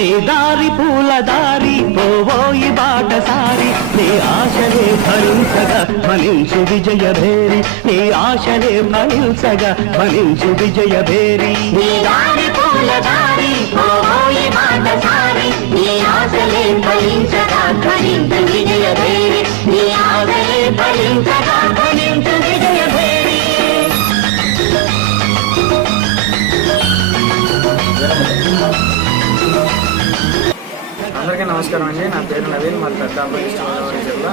నీ దారి పూల దారి పోవోయి బాటసారి. నీ ఆశలే ఫలించగా ఫలించు విజయ భేరి. నీ ఆశలే ఫలించగా ఫలించు విజయ భేరి. నీ దారి పూల దారి పోవోయి బాటసారి. నీ ఆశలే ఫలించగా ఫలించు విజయ భేరి. నీ ఆశలే ఫలించగా అందరికీ నమస్కారం అండి. నా పేరు నవీన్ మా పెద్దాపురం జిల్లా.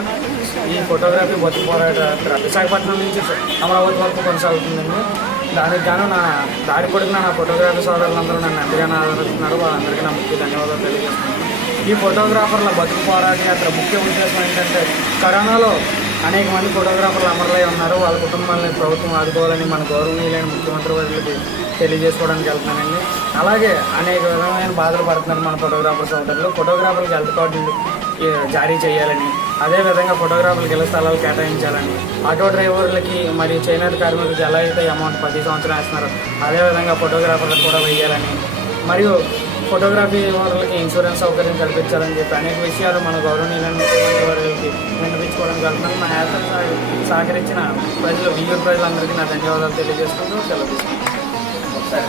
ఈ ఫోటోగ్రఫీ బతుకు పోరాట విశాఖపట్నం నుంచి అమరావతి వరకు కొనసాగుతుందండి. దానికి గాను నా దారి పొడిగిన నా ఫోటోగ్రఫీ సోదరులందరూ నన్ను ఎంతగానో ఆదరిస్తున్నారు. వాళ్ళందరికీ నా ముఖ్య ధన్యవాదాలు తెలియజేస్తున్నాను. ఈ ఫోటోగ్రాఫర్ల బతుకు పోరాట యాత్ర ముఖ్య ఉద్దేశం ఏంటంటే కరోనాలో అనేక మంది ఫోటోగ్రాఫర్లు అమరులై ఉన్నారు. వాళ్ళ కుటుంబాలని ప్రభుత్వం ఆదుకోవాలని మన గౌరవనీయులైన ముఖ్యమంత్రి వారికి తెలియజేసుకోవడానికి వెళ్తున్నానండి. అలాగే అనేక విధమైన బాధలు పడుతున్నారు మన ఫోటోగ్రాఫర్ సోదరులు. ఫోటోగ్రాఫర్కి హెల్త్ కార్డులు జారీ చేయాలని అదేవిధంగా ఫోటోగ్రాఫర్లకు ఇళ్ళ స్థలాలు కేటాయించాలని ఆటో డ్రైవర్లకి మరియు చేనేత కార్మికులకు ఎలా అయితే అమౌంట్ ప్రతి సంవత్సరం వేస్తున్నారో అదేవిధంగా ఫోటోగ్రాఫర్లకు కూడా వేయాలని మరియు ఫోటోగ్రఫీ వాళ్ళకి ఇన్సూరెన్స్ సౌకర్యం కల్పించాలని చెప్పి అనేక విషయాలు మన గౌరవనీయులైన ముఖ్యమంత్రి వారికి వెళ్తున్నాను మా యాత్ర సహకరించిన ప్రజలు వియ్యూరు ప్రజలందరికీ నా ధన్యవాదాలు తెలియజేసుకుంటూ సెలవు తీసుకుంటాను